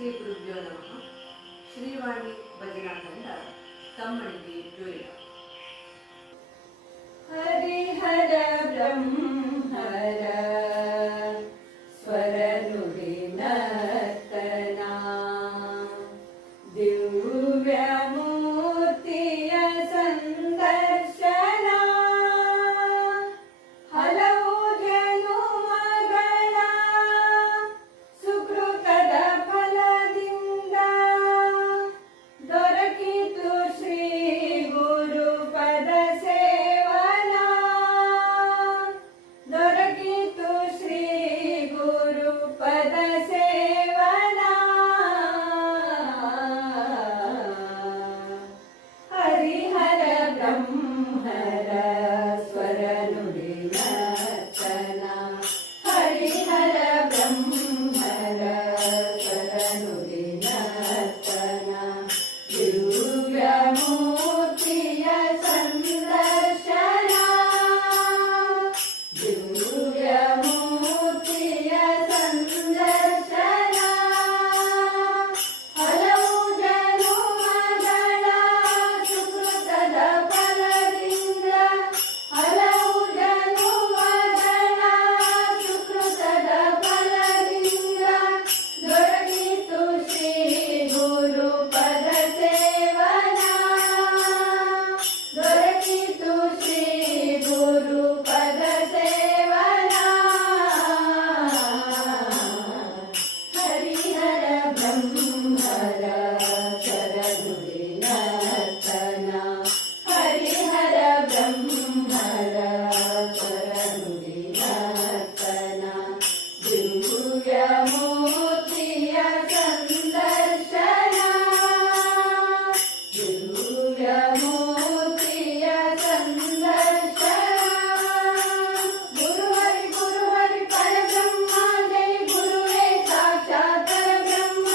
ಶ್ರೀ ಗುರುಭ್ಯೋ ನಮಃ. ಶ್ರೀವಾಣಿ ಭಜನಾ ತಂಡ ತಮ್ಮಣಿಗೆ ಜೋಯಿಡ. ಹರಿಹರ ಬ್ರಹ್ಮರ ಸ್ವರ ನುಡಿ ನರ್ತನ ದಿವ್ಯ ಮೂರ್ತಿಯ ಸಂದರ್ಶನ ಹಲವು ಜನುಮಗಳ ಸುಕೃತದ ಫಲದಿಂದ ದೊರಕಿತು ಶ್ರೀ ಗುರುಪದ ಸೇವನ ದೊರಕಿತು ಶ್ರೀ ಗುರುಪದ ಸೇವನ ಹರಿಹರ ಬ್ರಹ್ಮರ ಸ್ವರ ನುಡಿ ನರ್ತನ ಹರಿಹರ ಬ್ರಹ್ಮರ ಸ್ವರ ನುಡಿ ನರ್ತನ ದಿವ್ಯ ಮೂರ್ತಿಯ ಸಂದರ್ಶನ ದಿವ್ಯ ಮೂರ್ತಿಯ ಸಂದರ್ಶನ ಹಲವು ಜನುಮಗಳ ಸುಕೃತದ ಫಲದಿಂದ ಹಲವು ಜನುಮಗಳ ಸುಕೃತದ ಫಲದಿಂದ ದೊರಕಿತು ಶ್ರೀ ಗುರುಪದ ಸೇವನ ದೊರಕಿತು ಶ್ರೀ ಗುರುಪದ ಸೇವನ ಹರಿಹರ ಬ್ರಹ್ಮರ ಸ್ವರ ನುಡಿ ನರ್ತನ ಹರಿಹರ ಬ್ರಹ್ಮರ ಸ್ವರ ನುಡಿ ನರ್ತನ ದಿವ್ಯ ಮೂರ್ತಿಯ ಸಂದರ್ಶನ ದಿವ್ಯ ಮೂರ್ತಿಯ ಸಂದರ್ಶನ ಗುರುಹರಿ ಗುರುಹರಿ ಪರಬ್ರಹ್ಮ ಜೈ ಗುರುವೇ ಸಾಕ್ಷಾತ್ ಪರಬ್ರಹ್ಮ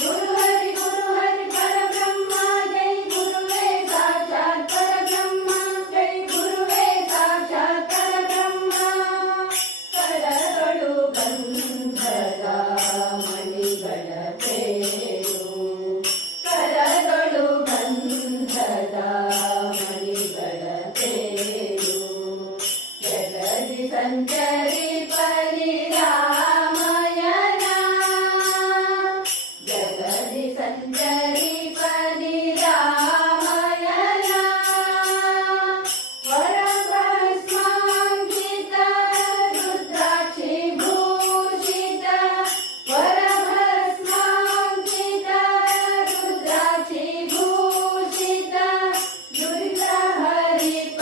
ಗುರುಹರಿ ಗುರುಹರಿ ಪರಬ್ರಹ್ಮ ಜೈ ಗುರುವೇ ಸಾಕ್ಷಾತ್ ಪರಬ್ರಹ್ಮ ಜೈ ಗುರುವೇ ಸಾಕ್ಷಾತ್ ಪರಬ್ರಹ್ಮ ಕರಗಳು ಬಂಧದ ಮಣಿಗಳ ತೇರು ಕರಗಳು ಬಂಧದ ಮಣಿಗಳ ತೇರು ಜಗದಿ ಸಂಚರಿ ಪರಿರಾಮಯನ ಜಗದಿ ಸಂಚರಿ ಪರಿರಾಮಯನ ವರಭಸ್ಮಾಂಕಿತ ರುದ್ರಾಕ್ಷಿ ಭೂಷಿತ ವರಭಸ್ಮಾಂಕಿತ ರುದ್ರಾಕ್ಷಿ ಭೂಷಿತ ದುರಿತ ಹರಿಪ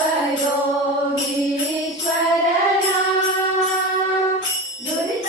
ಯೋಗೀಶ್ವರನ ದುರಿತ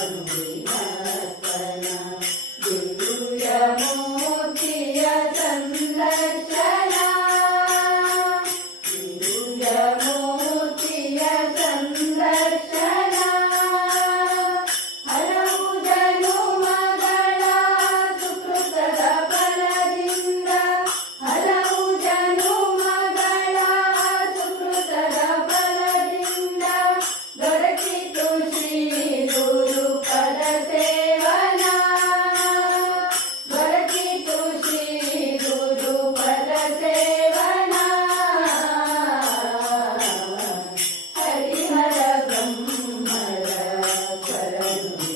ನುಡಿನರ್ತನ ದಿವ್ಯಮೂರ್ತಿಯ ಸಂದರ್ಶನ ದಿವ್ಯಮೂರ್ತಿಯ ಸಂದರ್ಶನ ಹಲವು ಜನುಮಗಳ ಸುಕೃತದ ಫಲದಿಂದ ಹಲವು ಜನುಮಗಳ ಸುಕೃತದ ಫಲದಿಂದ ದೊರಕಿತು ಶ್ರೀ ಗುರು ಪದ ಸೇವನ ದೊರಕಿತು ಶ್ರೀ ಗುರು ಪದ ಸೇವನ ಹರಿಹರ ಬ್ರಹ್ಮರ ಶರಣು